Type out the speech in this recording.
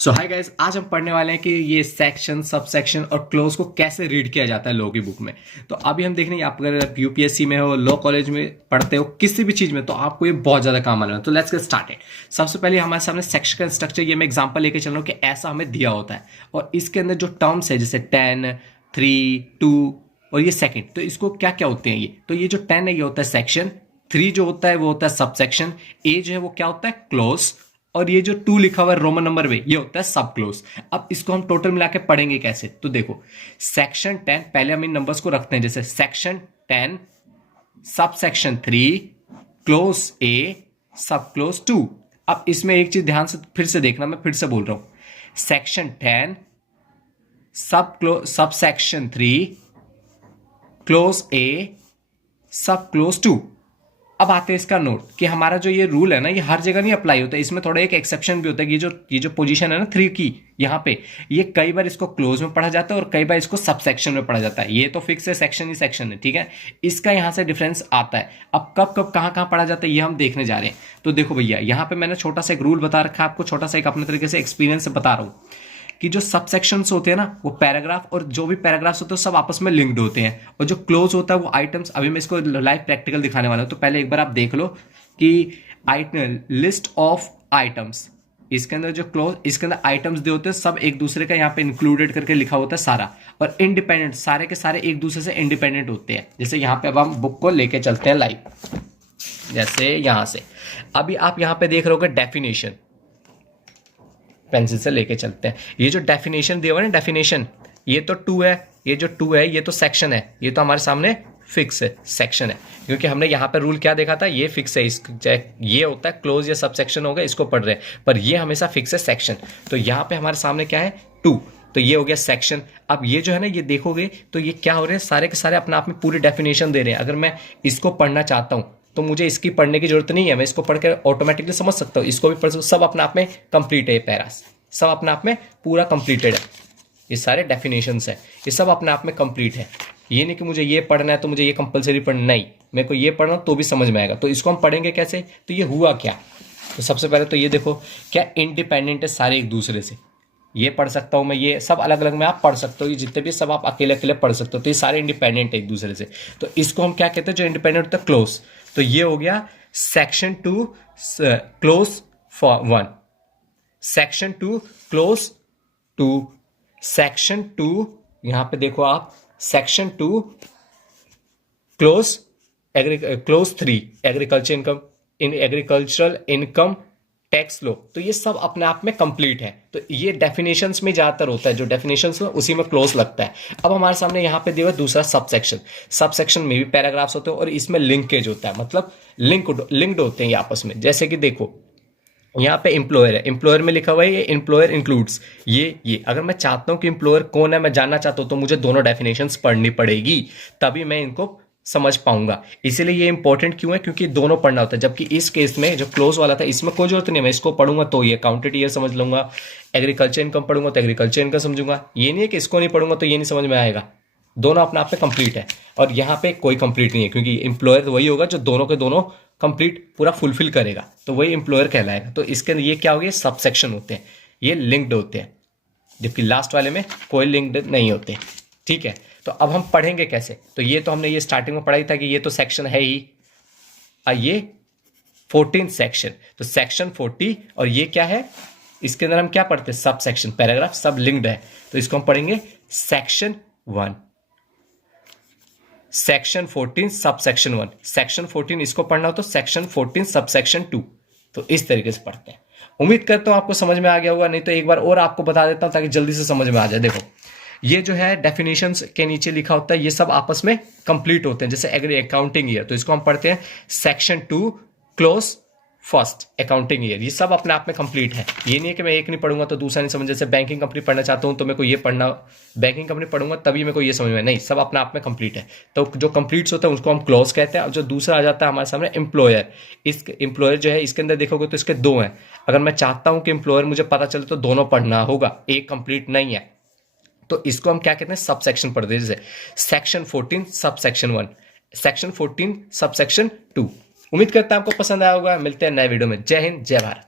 सो hi guys, आज हम पढ़ने वाले हैं कि ये सेक्शन, सब सेक्शन और क्लोज को कैसे रीड किया जाता है लॉ की बुक में। तो अभी हम देख रहे हैं, आप अगर यूपीएससी में हो, लॉ कॉलेज में पढ़ते हो, किसी भी चीज में, तो आपको ये बहुत ज्यादा काम आने वाला है। तो लेट्स गेट स्टार्टेड। सबसे पहले हमारे सामने सेक्शन का स्ट्रक्चर, ये मैं एग्जांपल लेके चल रहा हूँ कि ऐसा हमें दिया होता है और इसके अंदर जो टर्म्स है जैसे 10, 3, 2 और ये सेकेंड, तो इसको क्या क्या होते हैं ये। तो ये जो 10 है ये होता है सेक्शन, 3 जो होता है वो होता है सब सेक्शन, ए जो है वो क्या होता है क्लोज, और ये जो 2 लिखा हुआ है रोमन नंबर में ये होता है सब क्लोज। अब इसको हम टोटल मिला के पढ़ेंगे कैसे, तो देखो सेक्शन 10, पहले हम इन नंबर्स को रखते हैं जैसे सेक्शन 10 सब सेक्शन 3 क्लोज ए सब क्लोज 2। अब इसमें एक चीज ध्यान से फिर से देखना, मैं फिर से बोल रहा हूं, सेक्शन 10 सब सेक्शन 3 क्लोज ए सब क्लोज 2। अब आते हैं इसका नोट कि हमारा जो ये रूल है ना, ये हर जगह नहीं अप्लाई होता है, इसमें थोड़ा एक एक्सेप्शन भी होता है। ये जो पोजीशन है ना 3 की यहाँ पे, ये कई बार इसको क्लोज में पढ़ा जाता है और कई बार इसको सब सेक्शन में पढ़ा जाता है। ये तो फिक्स है, सेक्शन ही सेक्शन है, ठीक है। इसका यहाँ से डिफरेंस आता है। अब कब कब कहाँ कहाँ पढ़ा जाता है ये हम देखने जा रहे हैं। तो देखो भैया, यहाँ पे मैंने छोटा सा एक रूल बता रखा है आपको, छोटा सा एक अपने तरीके से एक्सपीरियंस से बता रहा हूँ कि जो सब सेक्शंस होते हैं ना, वो पैराग्राफ और जो भी पैराग्राफ्स होते हैं सब आपस में लिंक्ड होते हैं, और जो क्लोज होता है वो आइटम्स। अभी मैं इसको लाइव प्रैक्टिकल दिखाने वाला हूं, तो पहले एक बार आप देख लो कि लिस्ट ऑफ आइटम्स, इसके अंदर जो क्लोज, इसके अंदर आइटम्स दे होते हैं सब एक दूसरे का यहाँ पे इंक्लूडेड करके लिखा होता है सारा, और इंडिपेंडेंट, सारे के सारे एक दूसरे से इंडिपेंडेंट होते हैं। जैसे यहाँ पे अब हम बुक को लेके चलते हैं लाइव, जैसे यहां से अभी आप यहाँ पे देख रहे हो डेफिनेशन, पेंसिल से लेके चलते हैं। ये जो डेफिनेशन दिया हुआ है ना, डेफिनेशन, ये तो 2 है, ये जो 2 है ये तो सेक्शन है, ये तो हमारे सामने फिक्स है, सेक्शन है, क्योंकि हमने यहाँ पे रूल क्या देखा था, ये फिक्स है, ये होता है क्लोज या सब सेक्शन होगा, इसको पढ़ रहे हैं, पर ये हमेशा फिक्स है सेक्शन। तो यहाँ पे हमारे सामने क्या है 2, तो ये हो गया सेक्शन। अब ये जो है ना, ये देखोगे तो ये क्या हो रहे हैं, सारे के सारे अपने आप में पूरी डेफिनेशन दे रहे हैं। अगर मैं इसको पढ़ना चाहता हूँ तो मुझे इसकी पढ़ने की जरूरत नहीं है, मैं इसको पढ़कर ऑटोमेटिकली समझ सकता हूँ, इसको भी पढ़ सकता हूँ, सब अपने आप में कंप्लीट है। ये पैरास सब अपने आप में पूरा कंप्लीटेड है, ये सारे डेफिनेशंस है, ये सब अपने आप में कंप्लीट है। ये नहीं कि मुझे ये पढ़ना है तो मुझे ये कंपलसरी पढ़ना, नहीं, मेरे को ये पढ़ना तो भी समझ में आएगा। तो इसको हम पढ़ेंगे कैसे, तो ये हुआ क्या, तो सबसे पहले तो ये देखो क्या इंडिपेंडेंट है सारे एक दूसरे से। ये पढ़ सकता हूं मैं, ये सब अलग अलग में आप पढ़ सकते हो, ये जितने भी सब आप अकेले अकेले पढ़ सकते हो, तो ये सारे इंडिपेंडेंट है एक दूसरे से। तो इसको हम क्या कहते हैं, जो इंडिपेंडेंट होता है क्लोज। तो ये हो गया section 2 clause 1, section 2 clause 2, section 2, यहां पे देखो आप, section 2 clause clause 3 agriculture income, इन एग्रीकल्चरल इनकम टैक्स लो। तो ये सब अपने आप में कंप्लीट है। तो ये डेफिनेशंस में ज्यादातर होता है, जो डेफिनेशंस है उसी में क्लोज लगता है। अब हमारे सामने यहाँ पे दिया दूसरा सब सेक्शन, सब सेक्शन में भी पैराग्राफ्स होते हैं और इसमें लिंकेज होता है, मतलब लिंक्ड होते हैं ये आपस में। जैसे कि देखो यहाँ पे एम्प्लॉयर है, एम्प्लॉयर में लिखा हुआ है ये एम्प्लॉयर इंक्लूड्स, ये अगर मैं चाहता हूं कि एम्प्लॉयर कौन है, मैं जानना चाहता हूं, तो मुझे दोनों डेफिनेशंस पढ़नी पड़ेगी, तभी मैं इनको समझ पाऊंगा। इसीलिए ये इंपॉर्टेंट क्यों है, क्योंकि दोनों पढ़ना होता है। जबकि इस केस में जो क्लोज वाला था, इसमें कोई जरूरत नहीं है, मैं इसको पढ़ूंगा तो ये अकाउंटेंट ईयर समझ लूंगा, एग्रीकल्चर इनकम पढ़ूंगा तो एग्रीकल्चर इनकम समझूंगा। ये नहीं है कि इसको नहीं पढ़ूंगा तो ये नहीं समझ में आएगा, दोनों अपने आप में कंप्लीट है। और यहाँ पे कोई कंप्लीट नहीं है, क्योंकि एम्प्लॉयर वही होगा जो दोनों के दोनों कंप्लीट पूरा फुलफिल करेगा, तो वही एम्प्लॉयर कहलाएगा। तो इसके अंदर ये क्या हो गया, सब सेक्शन होते हैं, ये लिंक्ड होते हैं, जबकि लास्ट वाले में कोई लिंक्ड नहीं होते, ठीक है। तो अब हम पढ़ेंगे कैसे, तो ये तो हमने ये स्टार्टिंग में पढ़ाई था कि ये तो सेक्शन है ही, ये 14 सेक्शन, तो सेक्शन 40, और ये क्या है, इसके अंदर हम क्या पढ़ते हैं, सब सेक्शन, पैराग्राफ सब लिंक्ड है। तो इसको हम पढ़ेंगे section 1, section 14 sub section 1, section 14 इसको पढ़ना हो तो सेक्शन 14 सब सेक्शन 2। तो इस तरीके से पढ़ते हैं। उम्मीद करता हूं आपको समझ में आ गया होगा, नहीं तो एक बार और आपको बता देता हूं ताकि जल्दी से समझ में आ जाए। देखो ये जो है डेफिनेशंस के नीचे लिखा होता है, ये सब आपस में कंप्लीट होते हैं। जैसे एग्री अकाउंटिंग ईयर, तो इसको हम पढ़ते हैं section 2 close first accounting year, ये सब अपने आप में कंप्लीट है। ये नहीं है कि मैं एक नहीं पढ़ूंगा तो दूसरा नहीं समझ, जैसे बैंकिंग कंपनी पढ़ना चाहता हूं तो मेरे को ये पढ़ना, बैंकिंग कंपनी पढ़ूंगा तभी मेरे को ये समझ में, नहीं, सब अपने आप में कंप्लीट है। तो जो कंप्लीट्स होता है उसको हम क्लोज कहते हैं। और जो दूसरा आ जाता है हमारे सामने एम्प्लॉयर, इस एम्प्लॉयर जो है इसके अंदर देखोगे तो इसके 2 हैं। अगर मैं चाहता हूं कि एम्प्लॉयर मुझे पता चले तो दोनों पढ़ना होगा, एक कंप्लीट नहीं है, तो इसको हम क्या कहते हैं, सब सेक्शन पढ़ते हैं। जैसे section 14 sub section 1, section 14 sub section 2। उम्मीद करता है आपको पसंद आया होगा। मिलते हैं नए वीडियो में। जय हिंद, जय भारत।